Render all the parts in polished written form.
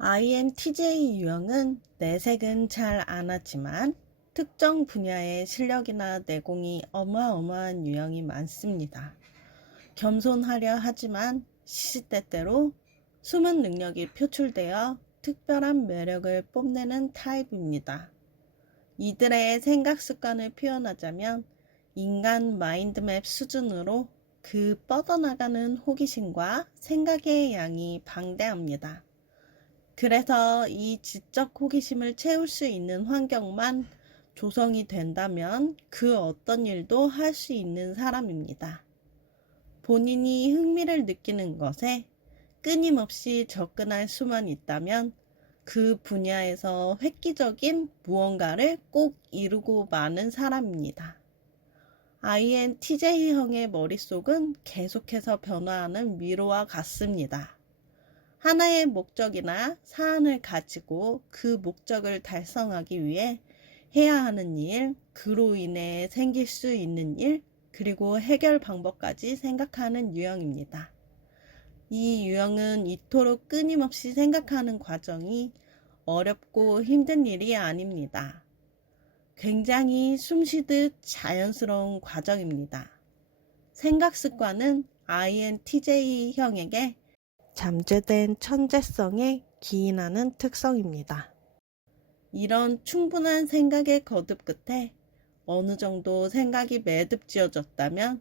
INTJ 유형은 내색은 잘 안 하지만 특정 분야의 실력이나 내공이 어마어마한 유형이 많습니다. 겸손하려 하지만 시시때때로 숨은 능력이 표출되어 특별한 매력을 뽐내는 타입입니다. 이들의 생각 습관을 표현하자면 인간 마인드맵 수준으로 그 뻗어나가는 호기심과 생각의 양이 방대합니다. 그래서 이 지적 호기심을 채울 수 있는 환경만 조성이 된다면 그 어떤 일도 할 수 있는 사람입니다. 본인이 흥미를 느끼는 것에 끊임없이 접근할 수만 있다면 그 분야에서 획기적인 무언가를 꼭 이루고 마는 사람입니다. INTJ형의 머릿속은 계속해서 변화하는 미로와 같습니다. 하나의 목적이나 사안을 가지고 그 목적을 달성하기 위해 해야 하는 일, 그로 인해 생길 수 있는 일, 그리고 해결 방법까지 생각하는 유형입니다. 이 유형은 이토록 끊임없이 생각하는 과정이 어렵고 힘든 일이 아닙니다. 굉장히 숨쉬듯 자연스러운 과정입니다. 생각 습관은 INTJ형에게 잠재된 천재성에 기인하는 특성입니다. 이런 충분한 생각의 거듭 끝에 어느 정도 생각이 매듭지어졌다면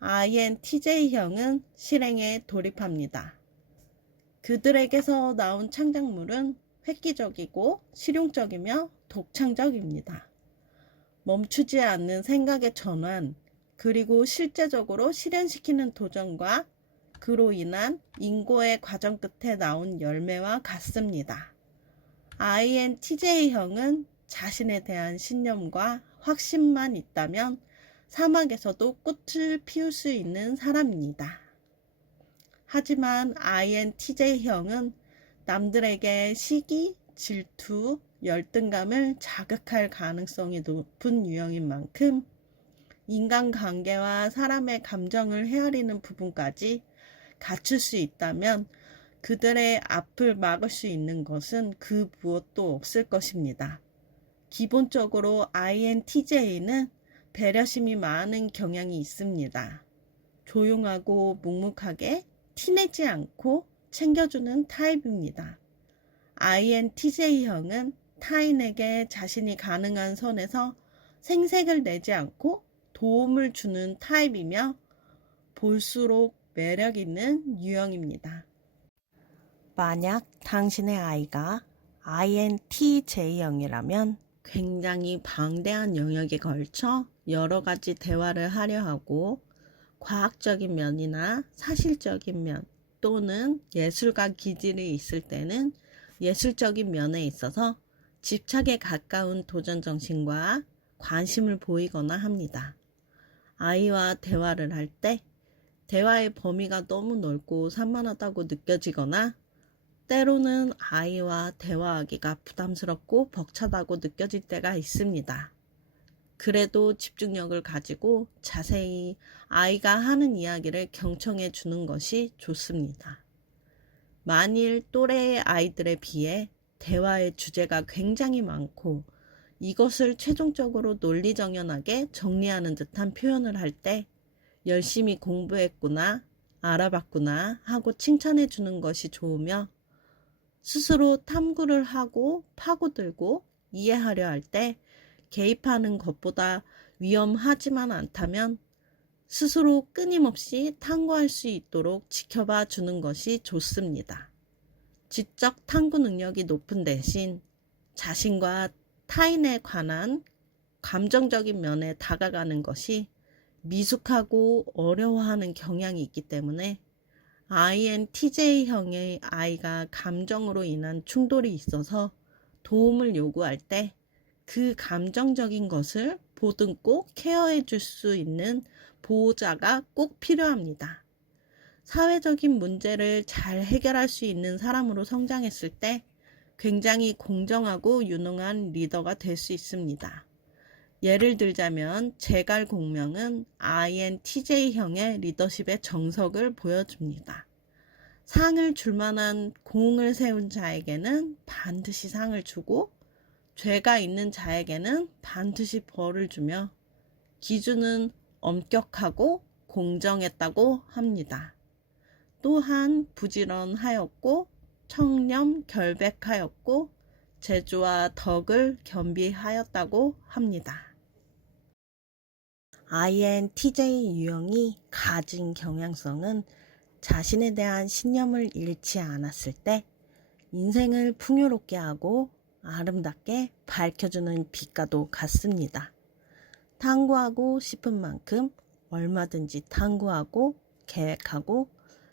INTJ형은 실행에 돌입합니다. 그들에게서 나온 창작물은 획기적이고 실용적이며 독창적입니다. 멈추지 않는 생각의 전환, 그리고 실제적으로 실현시키는 도전과 그로 인한 인고의 과정 끝에 나온 열매와 같습니다. INTJ형은 자신에 대한 신념과 확신만 있다면 사막에서도 꽃을 피울 수 있는 사람입니다. 하지만 INTJ형은 남들에게 시기, 질투, 열등감을 자극할 가능성이 높은 유형인 만큼 인간관계와 사람의 감정을 헤아리는 부분까지 갖출 수 있다면 그들의 앞을 막을 수 있는 것은 그 무엇도 없을 것입니다. 기본적으로 INTJ는 배려심이 많은 경향이 있습니다. 조용하고 묵묵하게 티내지 않고 챙겨주는 타입입니다. INTJ형은 타인에게 자신이 가능한 선에서 생색을 내지 않고 도움을 주는 타입이며 볼수록 매력 있는 유형입니다. 만약 당신의 아이가 INTJ형이라면 굉장히 방대한 영역에 걸쳐 여러 가지 대화를 하려 하고 과학적인 면이나 사실적인 면 또는 예술가 기질이 있을 때는 예술적인 면에 있어서 집착에 가까운 도전 정신과 관심을 보이거나 합니다. 아이와 대화를 할 때 대화의 범위가 너무 넓고 산만하다고 느껴지거나 때로는 아이와 대화하기가 부담스럽고 벅차다고 느껴질 때가 있습니다. 그래도 집중력을 가지고 자세히 아이가 하는 이야기를 경청해 주는 것이 좋습니다. 만일 또래의 아이들에 비해 대화의 주제가 굉장히 많고 이것을 최종적으로 논리정연하게 정리하는 듯한 표현을 할 때 열심히 공부했구나, 알아봤구나 하고 칭찬해 주는 것이 좋으며 스스로 탐구를 하고 파고들고 이해하려 할 때 개입하는 것보다 위험하지만 않다면 스스로 끊임없이 탐구할 수 있도록 지켜봐 주는 것이 좋습니다. 지적 탐구 능력이 높은 대신 자신과 타인에 관한 감정적인 면에 다가가는 것이 미숙하고 어려워하는 경향이 있기 때문에 INTJ형의 아이가 감정으로 인한 충돌이 있어서 도움을 요구할 때 그 감정적인 것을 보듬고 케어해 줄 수 있는 보호자가 꼭 필요합니다. 사회적인 문제를 잘 해결할 수 있는 사람으로 성장했을 때 굉장히 공정하고 유능한 리더가 될 수 있습니다. 예를 들자면 제갈공명은 INTJ형의 리더십의 정석을 보여줍니다. 상을 줄 만한 공을 세운 자에게는 반드시 상을 주고 죄가 있는 자에게는 반드시 벌을 주며 기준은 엄격하고 공정했다고 합니다. 또한 부지런하였고 청렴 결백하였고 재주와 덕을 겸비하였다고 합니다. INTJ 유형이 가진 경향성은 자신에 대한 신념을 잃지 않았을 때 인생을 풍요롭게 하고 아름답게 밝혀주는 빛과도 같습니다. 탐구하고 싶은 만큼 얼마든지 탐구하고 계획하고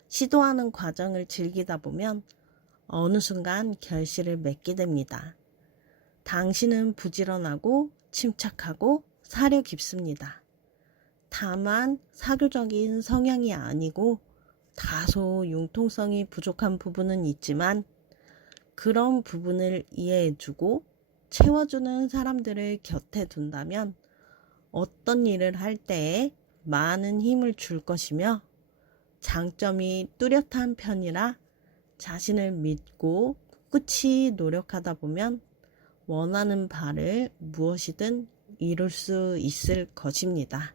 시도하는 과정을 즐기다 보면 어느 순간 결실을 맺게 됩니다. 당신은 부지런하고 침착하고 사려 깊습니다. 다만 사교적인 성향이 아니고 다소 융통성이 부족한 부분은 있지만 그런 부분을 이해해주고 채워주는 사람들을 곁에 둔다면 어떤 일을 할 때에 많은 힘을 줄 것이며 장점이 뚜렷한 편이라 자신을 믿고 꿋꿋이 노력하다 보면 원하는 바를 무엇이든 이룰 수 있을 것입니다.